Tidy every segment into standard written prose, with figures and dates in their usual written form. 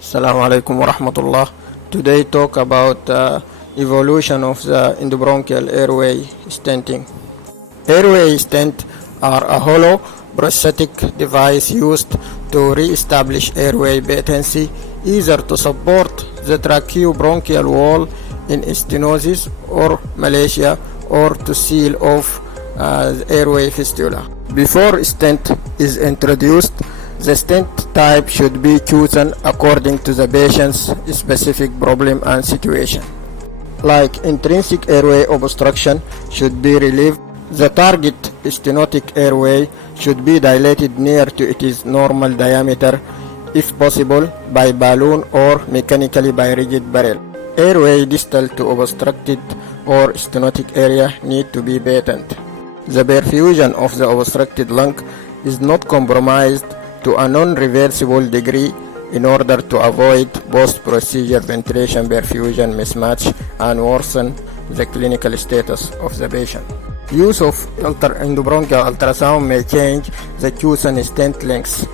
Assalamu alaikum wa rahmatullah. Today talk about evolution of the endobronchial airway stenting. Airway stent are a hollow prosthetic device used to re-establish airway patency, either to support the tracheobronchial wall in stenosis or malacia, or to seal off the airway fistula. Before stent is introduced, the stent type should be chosen according to the patient's specific problem and situation. Like intrinsic airway obstruction should be relieved. The target stenotic airway should be dilated near to its normal diameter, if possible by balloon or mechanically by rigid barrel. Airway distal to obstructed or stenotic area need to be patent. The perfusion of the obstructed lung is not compromised to a non-reversible degree in order to avoid post-procedure ventilation perfusion mismatch and worsen the clinical status of the patient. Use of endobronchial ultrasound may change the chosen stent length.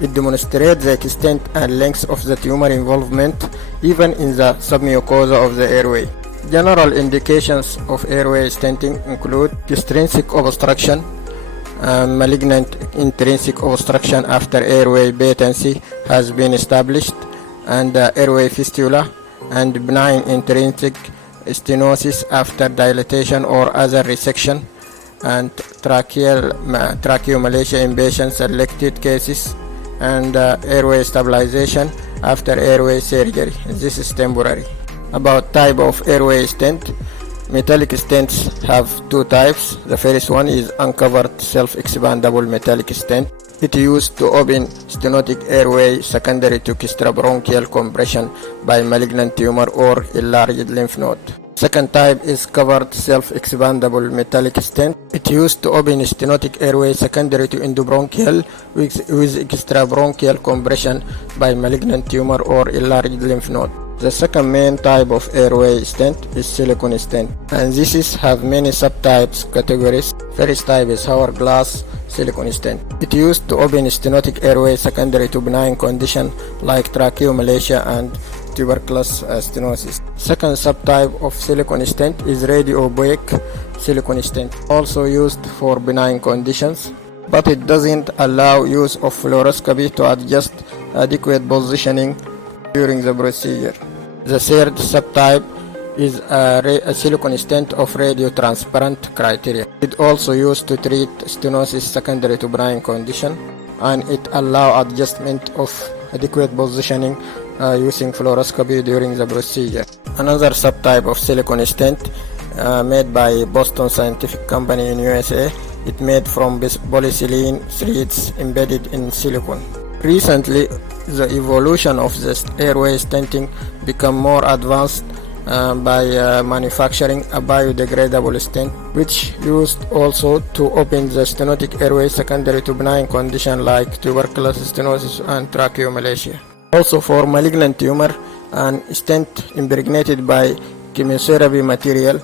It demonstrates the extent and length of the tumor involvement even in the submucosa of the airway. General indications of airway stenting include extrinsic obstruction, malignant intrinsic obstruction after airway patency has been established, and airway fistula, and benign intrinsic stenosis after dilatation or other resection, and tracheomalacia in patient selected cases, and airway stabilization after airway surgery. This is temporary. About type of airway stent. Metallic stents have two types. The first one is uncovered self-expandable metallic stent. It used to open stenotic airway secondary to extrabronchial compression by malignant tumor or enlarged lymph node. Second type is covered self-expandable metallic stent. It used to open stenotic airway secondary to endobronchial with extrabronchial compression by malignant tumor or enlarged lymph node. The second main type of airway stent is silicone stent, and these have many subtypes categories. First type is hourglass silicone stent. It used to open stenotic airway secondary to benign condition like tracheomalacia and tuberculous stenosis. Second subtype of silicone stent is radio-opaque silicone stent, also used for benign conditions, but it doesn't allow use of fluoroscopy to adjust adequate positioning during the procedure. The third subtype is a silicone stent of radio-transparent criteria. It also used to treat stenosis secondary to benign condition, and it allows adjustment of adequate positioning using fluoroscopy during the procedure. Another subtype of silicone stent made by Boston Scientific Company in USA. It made from polyethylene threads embedded in silicone. Recently, the evolution of the airway stenting become more advanced by manufacturing a biodegradable stent, which used also to open the stenotic airway secondary to benign condition like tuberculous stenosis and tracheomalacia. Also for malignant tumor, an stent impregnated by chemotherapy material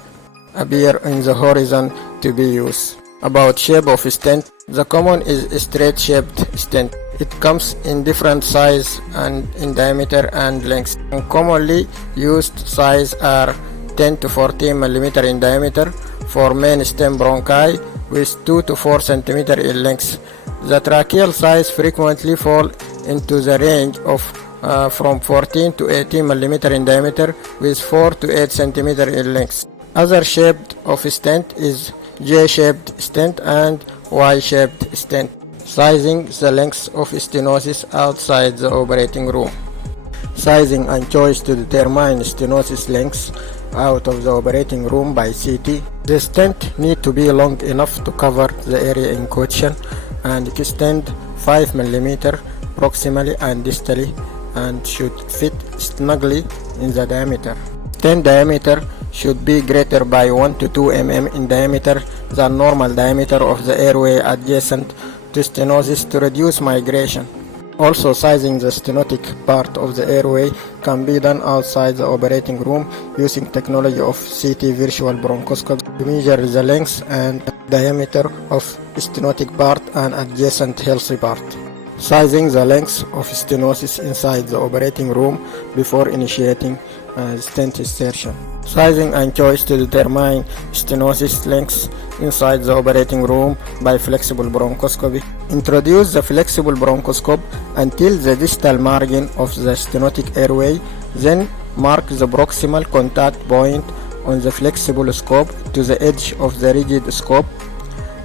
appear in the horizon to be used. About shape of stent, the common is a straight-shaped stent. It comes in different size and in diameter and length. And commonly used size are 10 to 14 mm in diameter for main stem bronchi with 2 to 4 cm in length. The tracheal size frequently fall into the range of from 14 to 18 mm in diameter with 4 to 8 cm in length. Other shaped of stent is J-shaped stent and Y-shaped stent. Sizing the length of stenosis outside the operating room. Sizing and choice to determine stenosis length out of the operating room by CT. The stent need to be long enough to cover the area in question and extend 5 mm proximally and distally and should fit snugly in the diameter. Stent diameter should be greater by 1 to 2 mm in diameter than normal diameter of the airway adjacent to stenosis to reduce migration. Also, sizing the stenotic part of the airway can be done outside the operating room using technology of CT virtual bronchoscopy to measure the length and diameter of stenotic part and adjacent healthy part. Sizing the length of stenosis inside the operating room before initiating stent insertion. Sizing and choice to determine stenosis length inside the operating room by flexible bronchoscopy. Introduce the flexible bronchoscope until the distal margin of the stenotic airway, then mark the proximal contact point on the flexible scope to the edge of the rigid scope.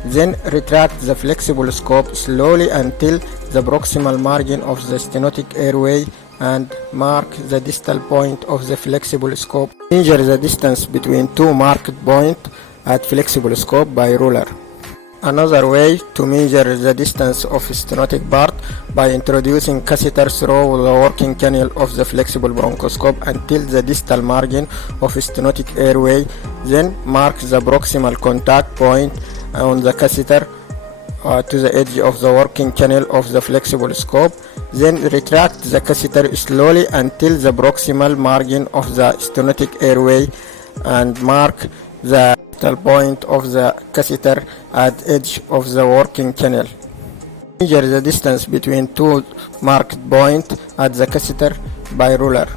Then retract the flexible scope slowly until the proximal margin of the stenotic airway and mark the distal point of the flexible scope. Measure the distance between two marked points at flexible scope by ruler. Another way to measure the distance of stenotic part by introducing catheter through the working canal of the flexible bronchoscope until the distal margin of stenotic airway, then mark the proximal contact point on the catheter to the edge of the working channel of the flexible scope, then retract the catheter slowly until the proximal margin of the stenotic airway and mark the distal point of the catheter at edge of the working channel. Measure the distance between two marked points at the catheter by ruler.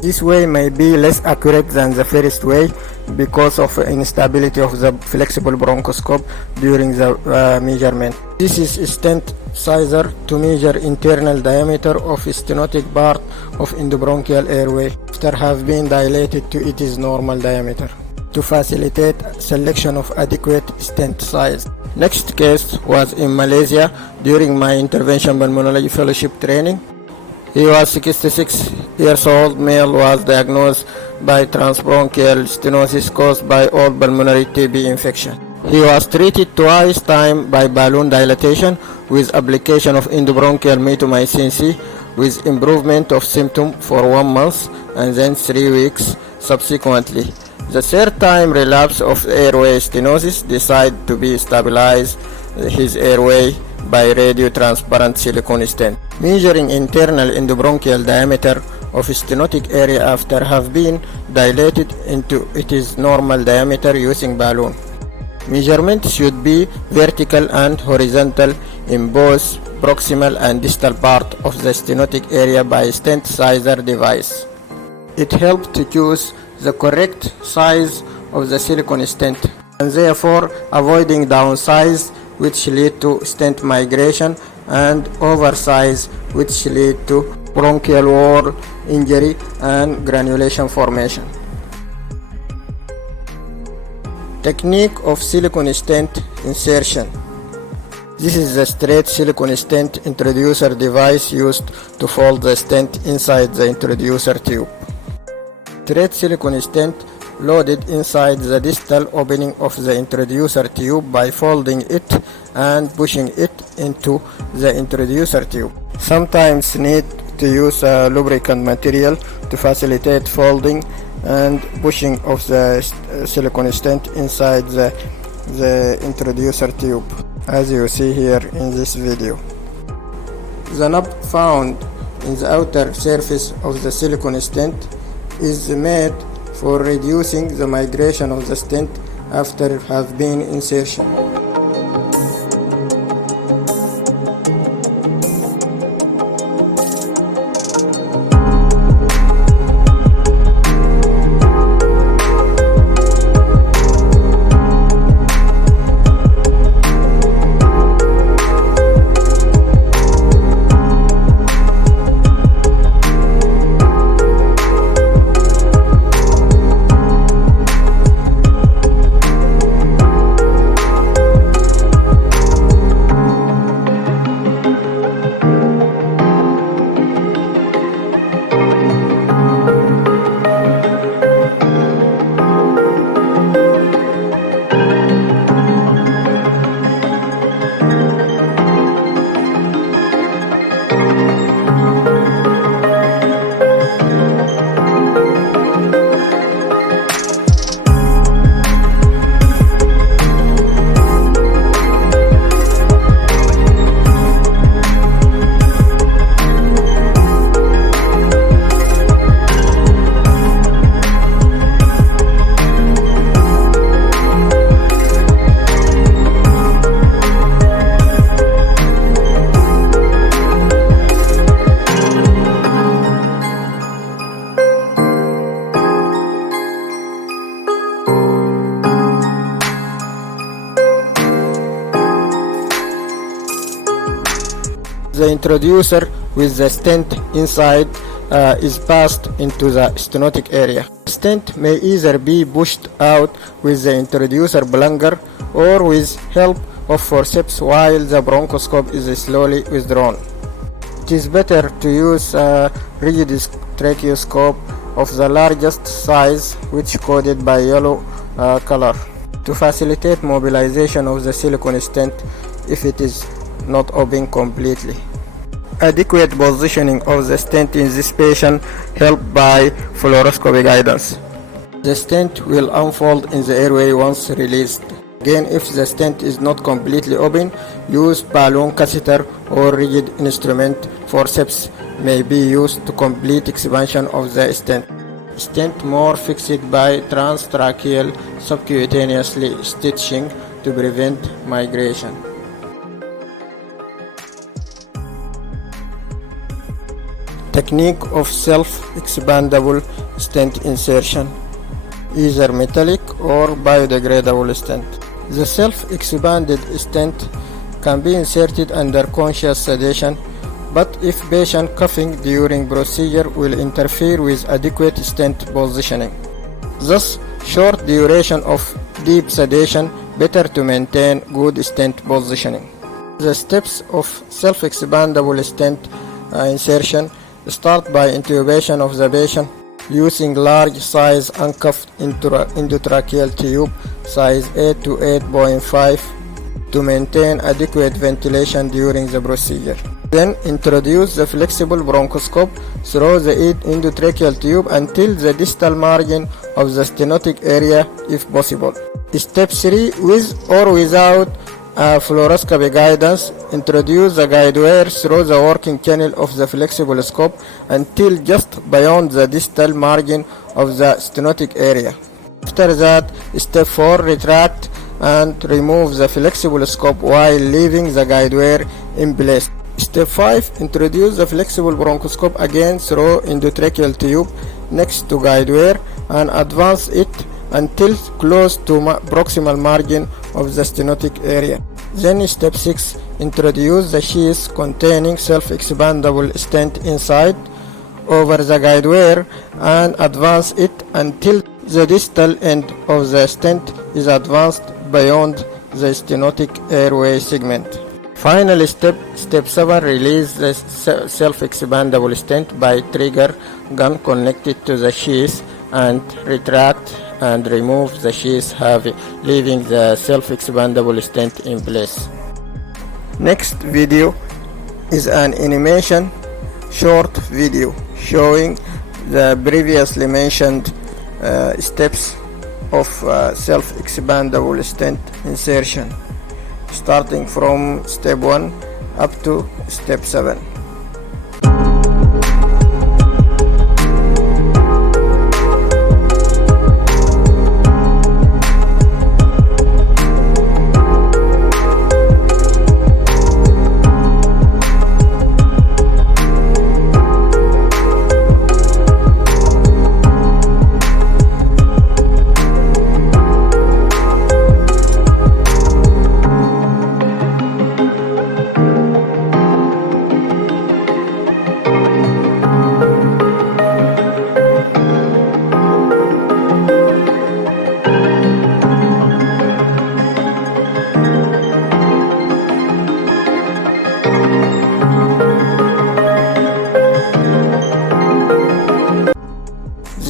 This way may be less accurate than the first way because of instability of the flexible bronchoscope during the measurement. This is stent sizer to measure internal diameter of stenotic part of endobronchial airway after have been dilated to its normal diameter to facilitate selection of adequate stent size. Next case was in Malaysia during my intervention pulmonology fellowship training. He was 66 years old, male, was diagnosed by transbronchial stenosis caused by old pulmonary TB infection. He was treated twice time by balloon dilatation with application of endobronchial mitomycin C with improvement of symptom for 1 month and then 3 weeks subsequently. The third time relapse of airway stenosis decided to be stabilized his airway by radio-transparent silicone stent. Measuring internal endobronchial diameter of stenotic area after have been dilated into its normal diameter using balloon. Measurement should be vertical and horizontal in both proximal and distal part of the stenotic area by stent sizer device. It helps to choose the correct size of the silicone stent and therefore avoiding downsize which lead to stent migration and oversize which lead to bronchial wall injury and granulation formation. Technique of silicone stent insertion. This is the straight silicone stent introducer device used to fold the stent inside the introducer tube. Straight silicone stent loaded inside the distal opening of the introducer tube by folding it and pushing it into the introducer tube. Sometimes need to use a lubricant material to facilitate folding and pushing of the silicone stent inside the introducer tube, as you see here in this video. The knob found in the outer surface of the silicone stent is made for reducing the migration of the stent after have been insertion. the introducer with the stent inside is passed into the stenotic area. Stent may either be pushed out with the introducer plunger or with help of forceps while the bronchoscope is slowly withdrawn. It is better to use a rigid tracheoscope of the largest size, which coded by yellow color, to facilitate mobilization of the silicone stent if it is not open completely. Adequate positioning of the stent in this patient helped by fluoroscopy guidance. The stent will unfold in the airway once released. Again, if the stent is not completely open, use balloon catheter or rigid instrument forceps may be used to complete expansion of the stent. Stent more fixed by transtracheal subcutaneously stitching to prevent migration. Technique of self-expandable stent insertion, either metallic or biodegradable stent. The self-expanded stent can be inserted under conscious sedation, but if patient coughing during procedure will interfere with adequate stent positioning. Thus, short duration of deep sedation better to maintain good stent positioning. The steps of self-expandable stent insertion start by intubation of the patient using large size uncuffed endotracheal tube size 8 to 8.5 to maintain adequate ventilation during the procedure. Then introduce the flexible bronchoscope through the endotracheal tube until the distal margin of the stenotic area if possible. Step 3, with or without fluoroscopy guidance, introduce the guide wire through the working channel of the flexible scope until just beyond the distal margin of the stenotic area. After that, step 4, retract and remove the flexible scope while leaving the guide wire in place. Step 5, introduce the flexible bronchoscope again through endotracheal tube next to guide wire and advance it until close to proximal margin of the stenotic area. Then step 6, introduce the sheath containing self-expandable stent inside over the guide wire and advance it until the distal end of the stent is advanced beyond the stenotic airway segment. Final step 7, release the self-expandable stent by trigger gun connected to the sheath and retract and remove the sheath, leaving the self-expandable stent in place. Next video is an animation short video showing the previously mentioned steps of self-expandable stent insertion, starting from step 1 up to step 7.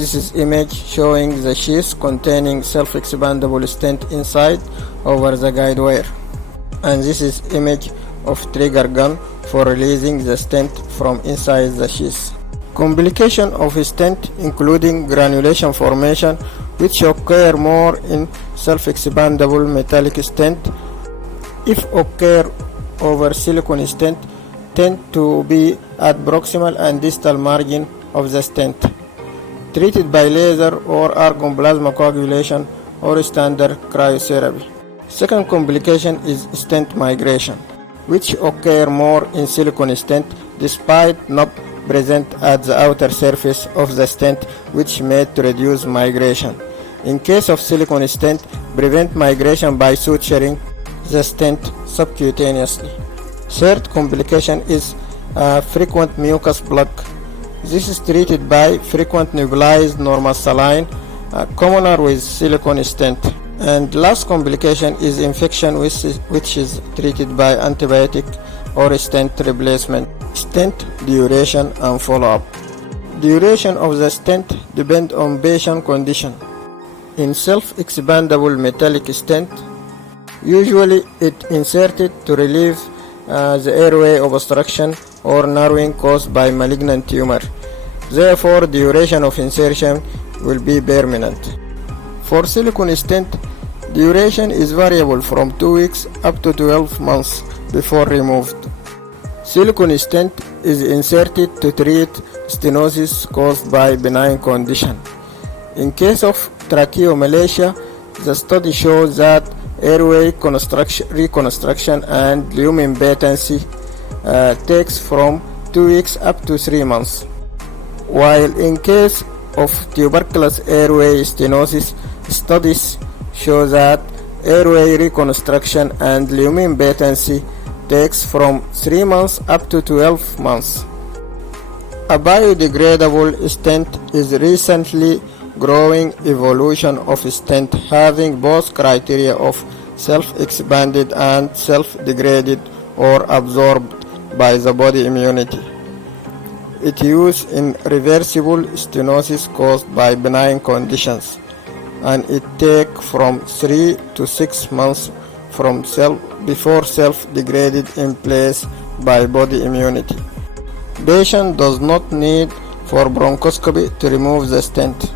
This is image showing the sheath containing self-expandable stent inside over the guide wire, and this is image of trigger gun for releasing the stent from inside the sheath. Complication of stent including granulation formation, which occur more in self-expandable metallic stent. If occur over silicone stent, tend to be at proximal and distal margin of the stent. Treated by laser or argon plasma coagulation or standard cryotherapy. Second complication is stent migration, which occur more in silicone stent despite not present at the outer surface of the stent, which may reduce migration. In case of silicone stent, prevent migration by suturing the stent subcutaneously. Third complication is frequent mucus plug. This is treated by frequent nebulized normal saline, commoner with silicone stent. And last complication is infection, which is treated by antibiotic or stent replacement. Stent duration and follow-up. Duration of the stent depends on patient condition. In self-expandable metallic stent, usually it inserted to relieve the airway obstruction or narrowing caused by malignant tumor. Therefore, duration of insertion will be permanent. For silicone stent, duration is variable from 2 weeks up to 12 months before removed. Silicone stent is inserted to treat stenosis caused by benign condition. In case of tracheomalacia, the study shows that airway reconstruction and lumen patency takes from 2 weeks up to 3 months. While in case of tuberculous airway stenosis, studies show that airway reconstruction and lumen patency takes from 3 months up to 12 months. A biodegradable stent is recently growing evolution of stent having both criteria of self-expanded and self-degraded or absorbed by the body immunity. It used in reversible stenosis caused by benign conditions, and it takes from 3 to 6 months from before self-degraded in place by body immunity. Patient does not need for bronchoscopy to remove the stent.